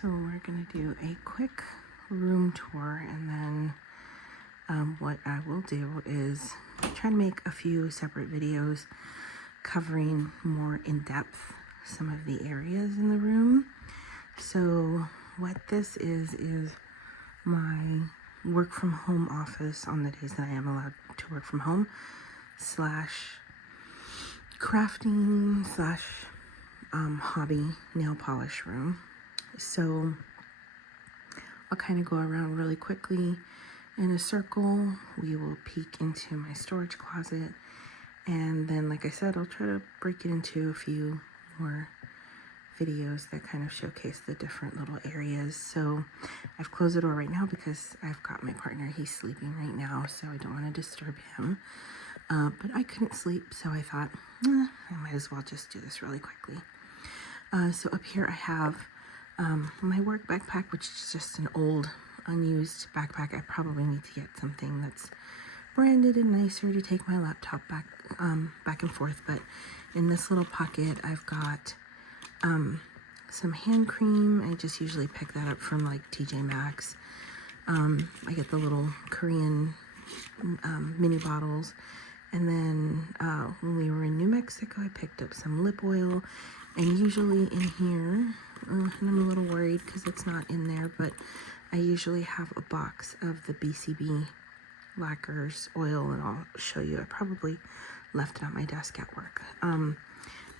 So we're going to do a quick room tour, and then what I will do is try to make a few separate videos covering more in depth some of the areas in the room. So what this is my work from home office on the days that I am allowed to work from home, slash crafting slash hobby nail polish room. So I'll kind of go around really quickly in a circle. We will peek into my storage closet, and then, like I said, I'll try to break it into a few more videos that kind of showcase the different little areas. So I've closed the door right now because I've got my partner. He's sleeping right now, so I don't want to disturb him. But I couldn't sleep, so I thought I might as well just do this really quickly. So up here I have my work backpack, which is just an old unused backpack. I probably need to get something that's branded and nicer to take my laptop back and forth. But in this little pocket I've got some hand cream. I just usually pick that up from like TJ Maxx. I get the little Korean mini bottles. And then when we were in New Mexico, I picked up some lip oil. And usually in here, and I'm a little worried because it's not in there, but I usually have a box of the BCB lacquers oil, and I'll show you. I probably left it on my desk at work. And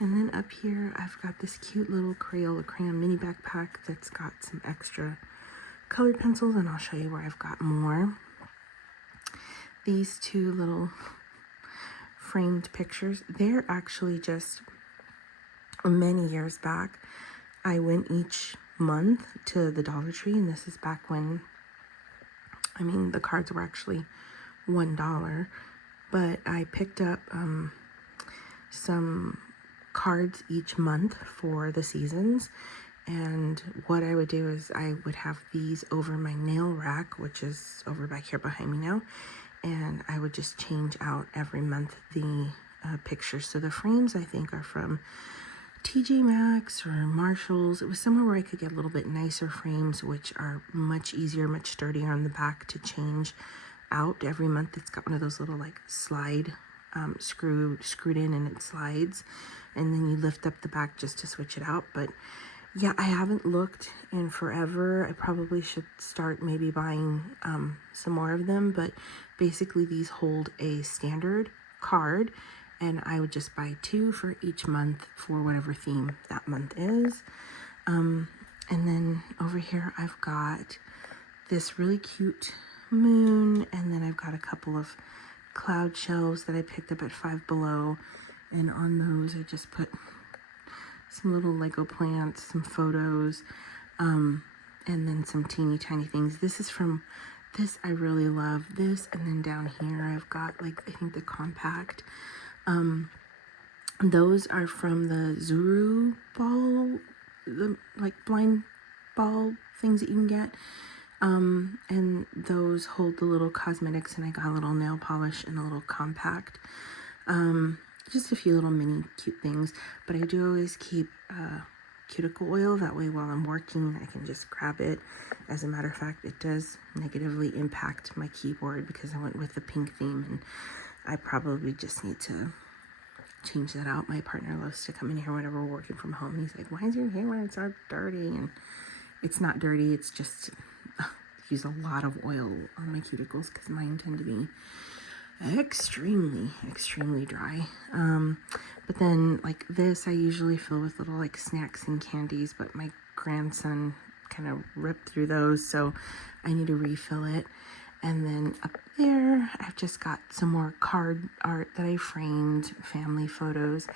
then up here, I've got this cute little Crayola crayon mini backpack that's got some extra colored pencils, and I'll show you where I've got more. These two little framed pictures, they're actually just many years back. I went each month to the Dollar Tree, and this is back when, I mean, the cards were actually $1, but I picked up some cards each month for the seasons. And what I would do is I would have these over my nail rack, which is over back here behind me now, and I would just change out every month the pictures. So the frames, I think, are from TJ Maxx or Marshalls. It was somewhere where I could get a little bit nicer frames, which are much easier, much sturdier on the back to change out every month. It's got one of those little like slide screwed in, and it slides, and then you lift up the back just to switch it out. But yeah, I haven't looked in forever. I probably should start maybe buying some more of them, but basically these hold a standard card, and I would just buy 2 for each month for whatever theme that month is. And then over here I've got this really cute moon, and then I've got a couple of cloud shells that I picked up at Five Below, and on those I just put some little Lego plants, some photos, and then some teeny tiny things. This is from this, I really love this. And then down here I've got, like, I think the compact. Those are from the Zuru ball, the like blind ball things that you can get. And those hold the little cosmetics, and I got a little nail polish and a little compact. Just a few little mini cute things, but I do always keep cuticle oil. That way while I'm working, I can just grab it. As a matter of fact, it does negatively impact my keyboard because I went with the pink theme, and I probably just need to change that out. My partner loves to come in here whenever we're working from home. He's like, why is your hair when it's all dirty? And it's not dirty, it's just use a lot of oil on my cuticles because mine tend to be extremely dry. But then like this I usually fill with little like snacks and candies, but my grandson kind of ripped through those, so I need to refill it. And then up there I've just got some more card art that I framed, family photos.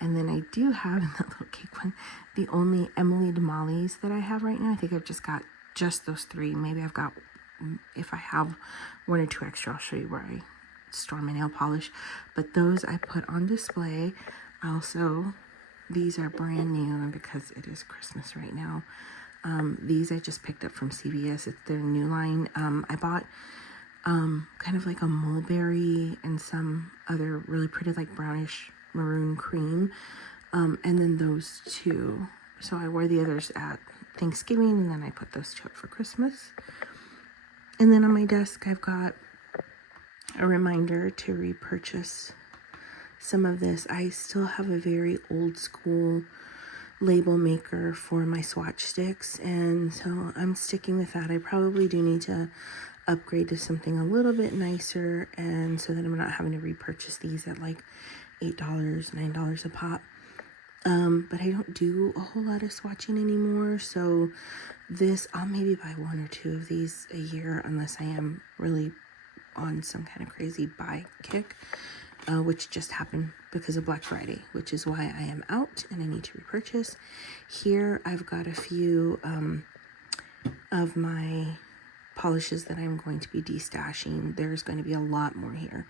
And then I do have in that little cake one the only Emily DeMolly's that I have right now. I think I've just got just those 3. Maybe I've got, if I have 1 or 2 extra, I'll show you where I store my nail polish. But those I put on display. Also, these are brand new, and because it is Christmas right now, these I just picked up from CVS. It's their new line. I bought kind of like a mulberry and some other really pretty like brownish maroon cream, and then those 2. So I wore the others at Thanksgiving, and then I put those two up for Christmas. And then on my desk, I've got a reminder to repurchase some of this. I still have a very old school label maker for my swatch sticks, and so I'm sticking with that. I probably do need to upgrade to something a little bit nicer, and so that I'm not having to repurchase these at like $8, $9 a pop. But I don't do a whole lot of swatching anymore, so this, I'll maybe buy 1 or 2 of these a year unless I am really on some kind of crazy buy kick, which just happened because of Black Friday, which is why I am out and I need to repurchase. Here I've got a few of my polishes that I'm going to be destashing. There's going to be a lot more here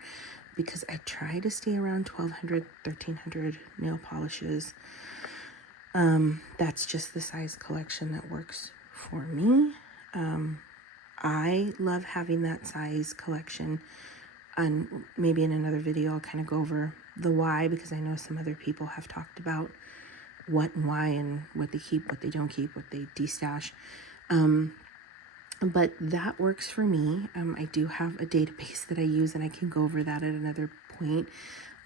because I try to stay around 1,200, 1,300 nail polishes. That's just the size collection that works for me. I love having that size collection, and maybe in another video I'll kind of go over the why, because I know some other people have talked about what and why and what they keep, what they don't keep, what they destash. But that works for me. I do have a database that I use, and I can go over that at another point.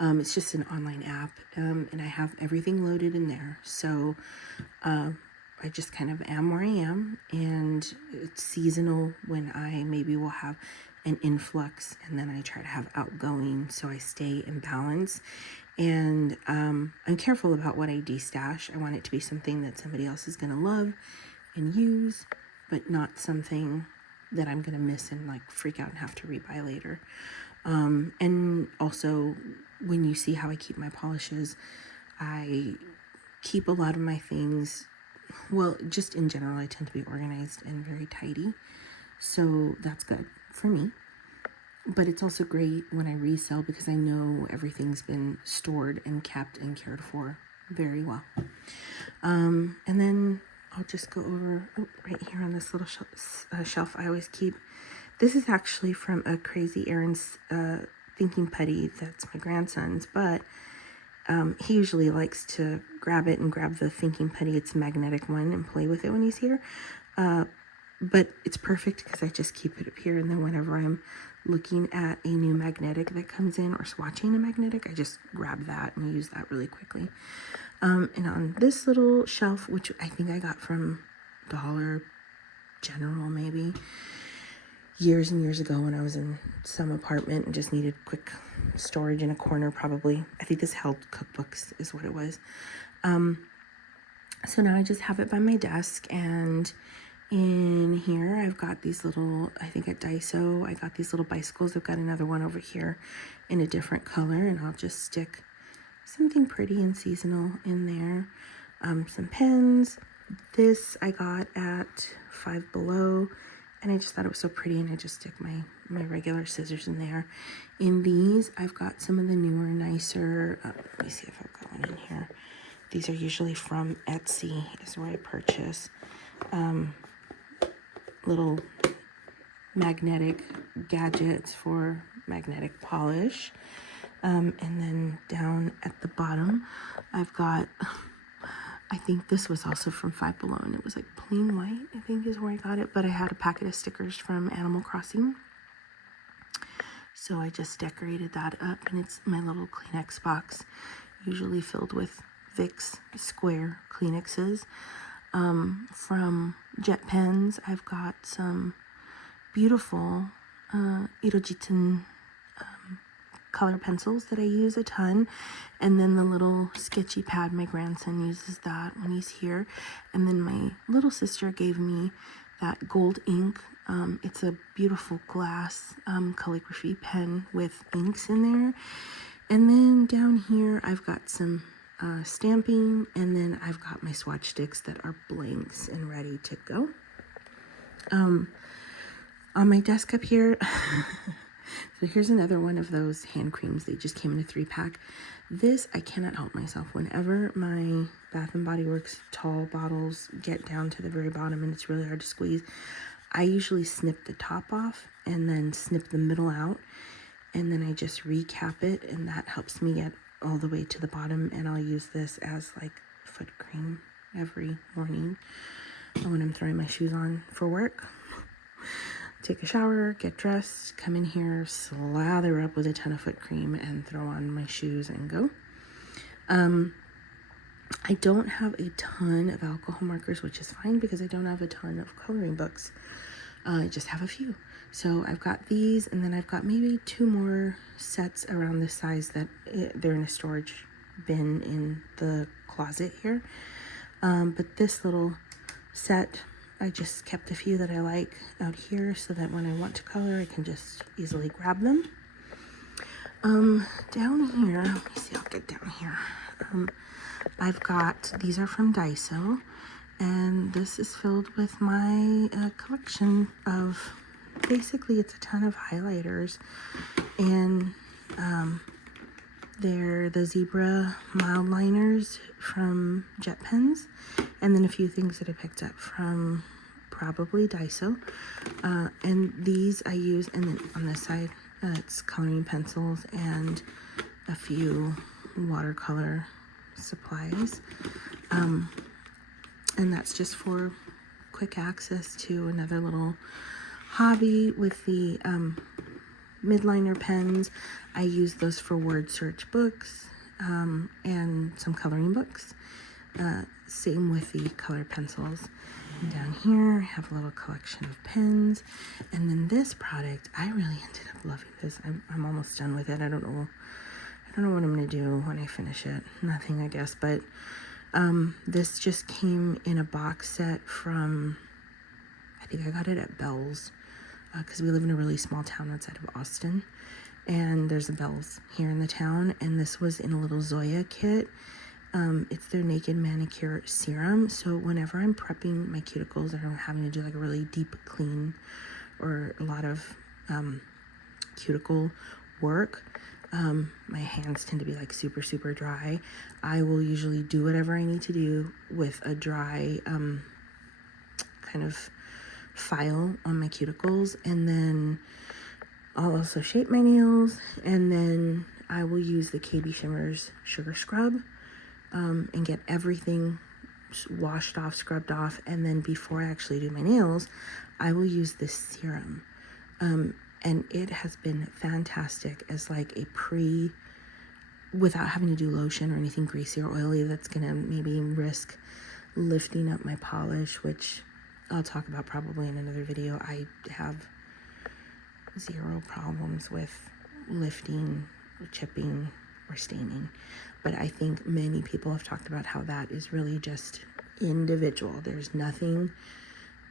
It's just an online app, and I have everything loaded in there. So I just kind of am where I am, and it's seasonal when I maybe will have an influx, and then I try to have outgoing so I stay in balance. And I'm careful about what I destash. I want it to be something that somebody else is going to love and use, but not something that I'm going to miss and like freak out and have to rebuy later. And also, when you see how I keep my polishes, I keep a lot of my things, well, just in general, I tend to be organized and very tidy. So that's good for me. But it's also great when I resell because I know everything's been stored and kept and cared for very well. And then I'll just go over right here on this little shelf I always keep. This is actually from a Crazy Aaron's thinking putty that's my grandson's, but he usually likes to grab it and grab the thinking putty. It's a magnetic one, and play with it when he's here. But it's perfect because I just keep it up here, and then whenever I'm looking at a new magnetic that comes in or swatching a magnetic, I just grab that and use that really quickly. And on this little shelf, which I think I got from Dollar General maybe, years and years ago when I was in some apartment and just needed quick storage in a corner probably. I think this held cookbooks is what it was. So now I just have it by my desk, and in here I've got these little, I think at Daiso, I got these little bicycles. I've got another one over here in a different color, and I'll just stick something pretty and seasonal in there. Some pens. This I got at Five Below, and I just thought it was so pretty, and I just stick my regular scissors in there. In these, I've got some of the newer, nicer, let me see if I've got one in here. These are usually from Etsy, is where I purchase. Little magnetic gadgets for magnetic polish. And then down at the bottom, I've got, I think this was also from Five Below, and it was like plain white, I think is where I got it, but I had a packet of stickers from Animal Crossing. So I just decorated that up, and it's my little Kleenex box, usually filled with Vicks Square Kleenexes. From Jet Pens, I've got some beautiful Irojiten color pencils that I use a ton, and then the little sketchy pad, my grandson uses that when he's here. And then my little sister gave me that gold ink. It's a beautiful glass calligraphy pen with inks in there. And then down here I've got some stamping, and then I've got my swatch sticks that are blanks and ready to go. On my desk up here, so here's another one of those hand creams. They just came in a 3-pack. This, I cannot help myself. Whenever my Bath & Body Works tall bottles get down to the very bottom and it's really hard to squeeze, I usually snip the top off and then snip the middle out, and then I just recap it, and that helps me get all the way to the bottom. And I'll use this as like foot cream every morning. when I'm throwing my shoes on for work. Take a shower, get dressed, come in here, slather up with a ton of foot cream, and throw on my shoes and go. I don't have a ton of alcohol markers, which is fine because I don't have a ton of coloring books. I just have a few. So I've got these, and then I've got maybe 2 more sets around this size that they're in a storage bin in the closet here. But this little set, I just kept a few that I like out here so that when I want to color, I can just easily grab them. Down here, let me see, I'll get down here. I've got, these are from Daiso, and this is filled with my collection of, basically it's a ton of highlighters, and they're the Zebra mild liners from Jet Pens, and then a few things that I picked up from probably Daiso. And these I use, and then on this side, it's coloring pencils and a few watercolor supplies. And that's just for quick access to another little hobby with the midliner pens. I use those for word search books and some coloring books. Same with the color pencils. And down here I have a little collection of pens. And then this product, I really ended up loving this. I'm almost done with it. I don't know what I'm gonna do when I finish it. Nothing, I guess, but this just came in a box set from, I think I got it at Bell's, because we live in a really small town outside of Austin, and there's a Bell's here in the town, and this was in a little Zoya kit. It's their Naked Manicure Serum, so whenever I'm prepping my cuticles or I'm having to do like a really deep clean or a lot of cuticle work, my hands tend to be like super dry. I will usually do whatever I need to do with a dry kind of file on my cuticles, and then I'll also shape my nails, and then I will use the KB Shimmers Sugar Scrub and get everything washed off, scrubbed off, and then before I actually do my nails, I will use this serum. And it has been fantastic as like a without having to do lotion or anything greasy or oily that's gonna maybe risk lifting up my polish, which I'll talk about probably in another video. I have 0 problems with lifting, or chipping, or staining, but I think many people have talked about how that is really just individual. There's nothing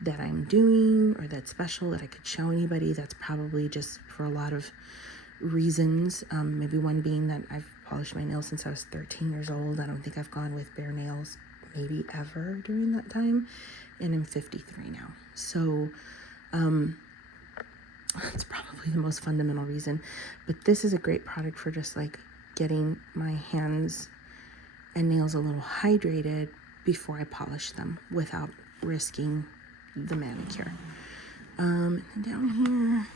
that I'm doing or that's special that I could show anybody. That's probably just for a lot of reasons. Maybe one being that I've polished my nails since I was 13 years old. I don't think I've gone with bare nails maybe ever during that time, and I'm 53 now. So that's probably the most fundamental reason. But this is a great product for just like getting my hands and nails a little hydrated before I polish them without risking the manicure. And down here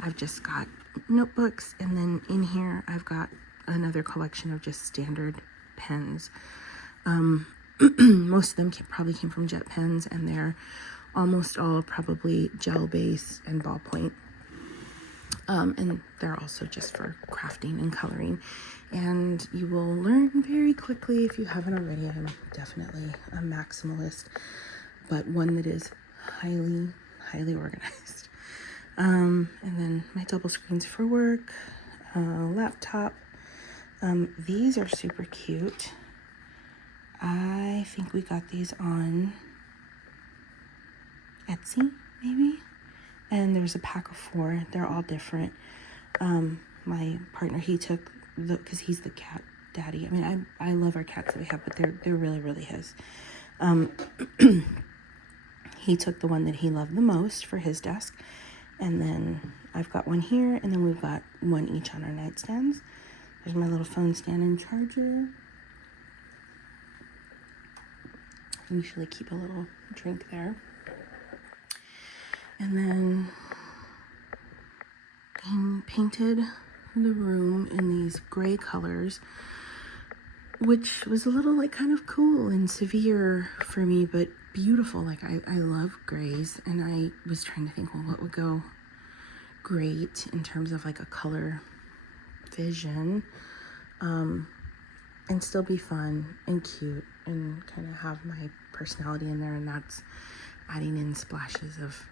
I've just got notebooks, and then in here I've got another collection of just standard pens. Most of them probably came from Jet Pens, and they're almost all probably gel base and ballpoint. And they're also just for crafting and coloring. And you will learn very quickly, if you haven't already, I'm definitely a maximalist, but one that is highly organized. And then my double screens for work, laptop. These are super cute. I think we got these on Etsy, maybe. And there's a pack of 4. They're all different. My partner, he took because he's the cat daddy. I mean, I love our cats that we have, but they're really his. He took the one that he loved the most for his desk, and then I've got one here, and then we've got one each on our nightstands. There's my little phone stand and charger. I usually keep a little drink there. And then I painted the room in these gray colors, which was a little like kind of cool and severe for me, but beautiful. Like I love grays, and I was trying to think, well, what would go great in terms of like a color vision, and still be fun and cute and kind of have my personality in there, and that's adding in splashes of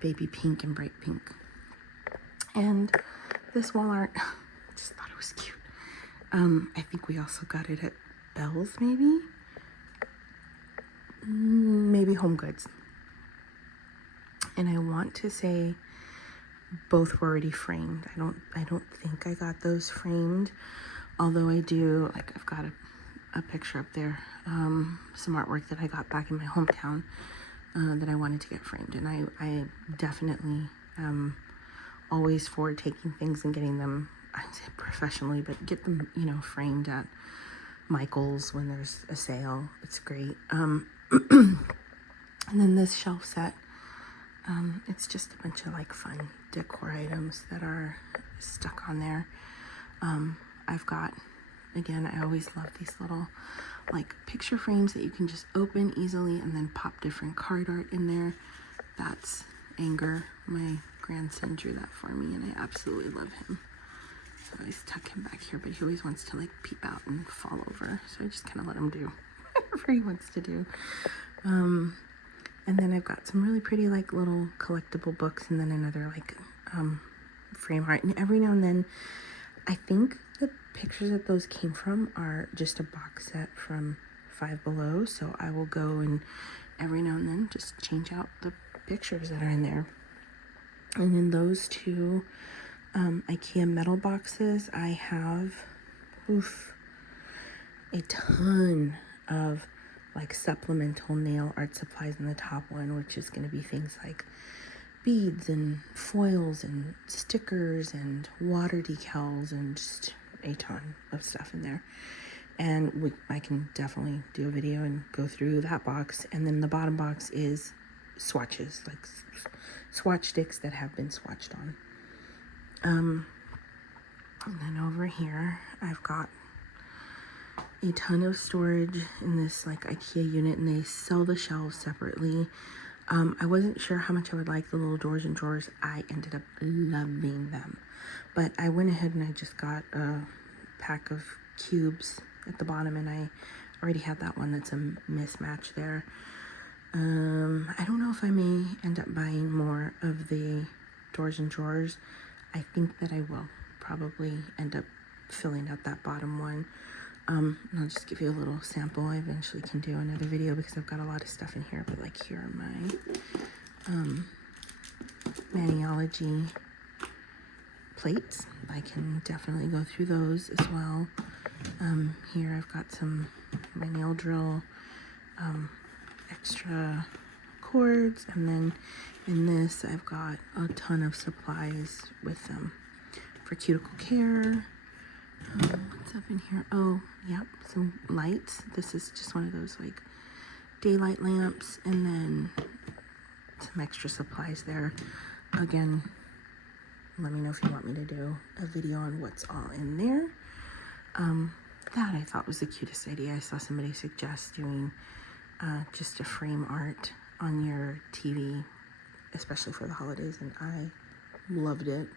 baby pink and bright pink. And this wall art, I just thought it was cute. I think we also got it at Bell's, maybe Home Goods. And I want to say both were already framed. I don't think I got those framed, although I do, like, I've got a picture up there, some artwork that I got back in my hometown that I wanted to get framed. And I definitely always for taking things and getting them, I'd say professionally, but get them, you know, framed at Michael's when there's a sale. It's great. And then this shelf set, it's just a bunch of like fun decor items that are stuck on there. I've got, again, I always love these little like picture frames that you can just open easily and then pop different card art in there. That's Anger. My grandson drew that for me, and I absolutely love him. So I always tuck him back here, but he always wants to like peep out and fall over. So I just kind of let him do whatever he wants to do. And then I've got some really pretty like little collectible books, and then another like frame art. And every now and then, I think the pictures that those came from are just a box set from Five Below. So I will go and every now and then just change out the pictures that are in there. And in those two IKEA metal boxes, I have a ton of like supplemental nail art supplies in the top one, which is going to be things like beads and foils and stickers and water decals and just a ton of stuff in there. And I can definitely do a video and go through that box. And then the bottom box is swatches, like swatch sticks that have been swatched on. And then over here, I've got a ton of storage in this like IKEA unit, and they sell the shelves separately. I wasn't sure how much I would like the little doors and drawers. I ended up loving them, but I went ahead and I just got a pack of cubes at the bottom, and I already had that one that's a mismatch there. I don't know if I may end up buying more of the doors and drawers. I think that I will probably end up filling out that bottom one. And I'll just give you a little sample. I eventually can do another video because I've got a lot of stuff in here, but like here are my Maniology plates. I can definitely go through those as well. Here I've got my nail drill, extra cords, and then in this I've got a ton of supplies with them for cuticle care. What's up in here? Oh, yep, some lights. This is just one of those like daylight lamps, and then some extra supplies there. Again, let me know if you want me to do a video on what's all in there. That I thought was the cutest idea. I saw somebody suggest doing just a frame art on your TV, especially for the holidays, and I loved it.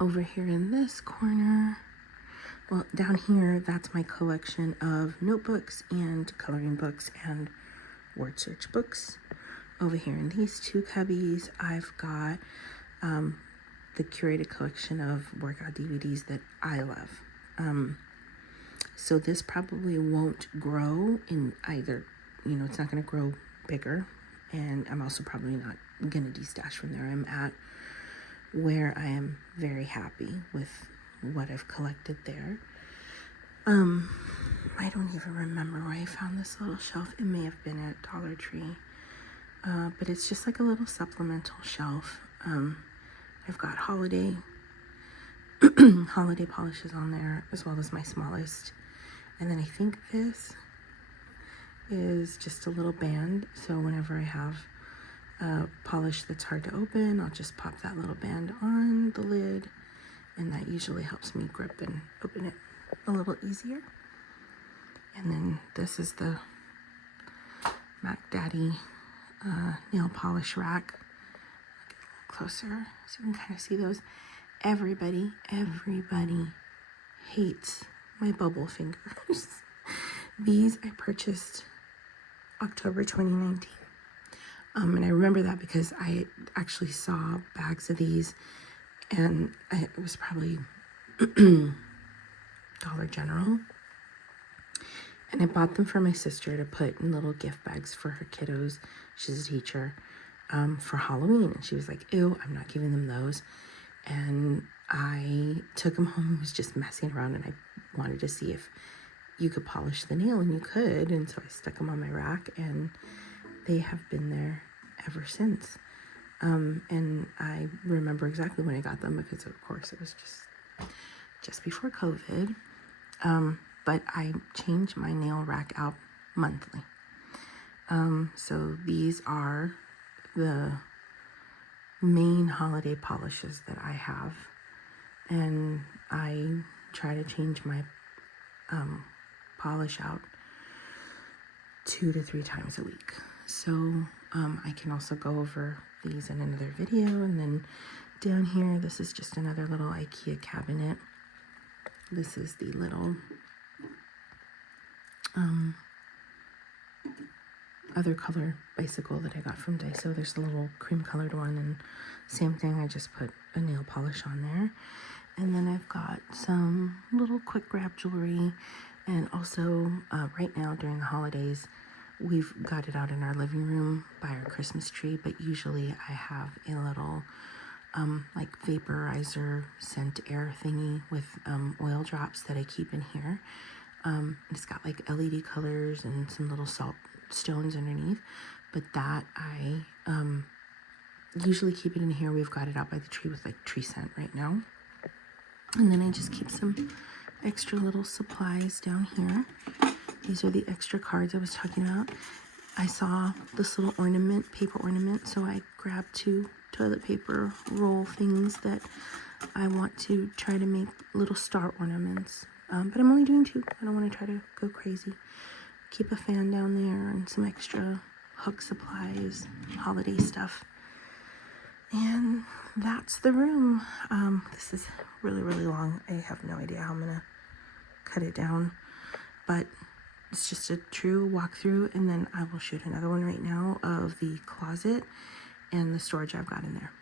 Over here in this corner, well, down here, that's my collection of notebooks and coloring books and word search books. Over here in these two cubbies, I've got the curated collection of workout DVDs that I love. So this probably won't grow in either, it's not going to grow bigger. And I'm also probably not going to destash from there. I'm at where I am very happy with what I've collected there. I don't even remember where I found this little shelf. It may have been at Dollar Tree. But it's just like a little supplemental shelf. I've got holiday polishes on there, as well as my smallest. And then I think this is just a little band. So whenever I have polish that's hard to open, I'll just pop that little band on the lid, and that usually helps me grip and open it a little easier. And then this is the Mac Daddy nail polish rack. Get a little closer so you can kind of see those. Everybody hates my bubble fingers. These I purchased October 2019. And I remember that because I actually saw bags of these, and it was probably Dollar General. And I bought them for my sister to put in little gift bags for her kiddos. She's a teacher, for Halloween. And she was like, ew, I'm not giving them those. And I took them home and was just messing around, and I wanted to see if you could polish the nail, and you could. And so I stuck them on my rack, and they have been there ever since. And I remember exactly when I got them because, of course, it was just before COVID. But I change my nail rack out monthly. So these are the main holiday polishes that I have, and I try to change my polish out 2 to 3 times a week. So I can also go over these in another video. And then down here, this is just another little IKEA cabinet. This is the little other color bicycle that I got from Daiso. There's a little cream colored one, and same thing, I just put a nail polish on there. And then I've got some little quick grab jewelry, and also right now during the holidays, we've got it out in our living room by our Christmas tree, but usually I have a little like vaporizer scent air thingy with oil drops that I keep in here. It's got like LED colors and some little salt stones underneath, but that I usually keep it in here. We've got it out by the tree with like tree scent right now. And then I just keep some extra little supplies down here. These are the extra cards I was talking about. I saw this little ornament, paper ornament, so I grabbed 2 toilet paper roll things that I want to try to make little star ornaments. But I'm only doing 2. I don't want to try to go crazy. Keep a fan down there and some extra hook supplies, holiday stuff. And that's the room. This is really, really long. I have no idea how I'm going to cut it down. But it's just a true walkthrough. And then I will shoot another one right now of the closet and the storage I've got in there.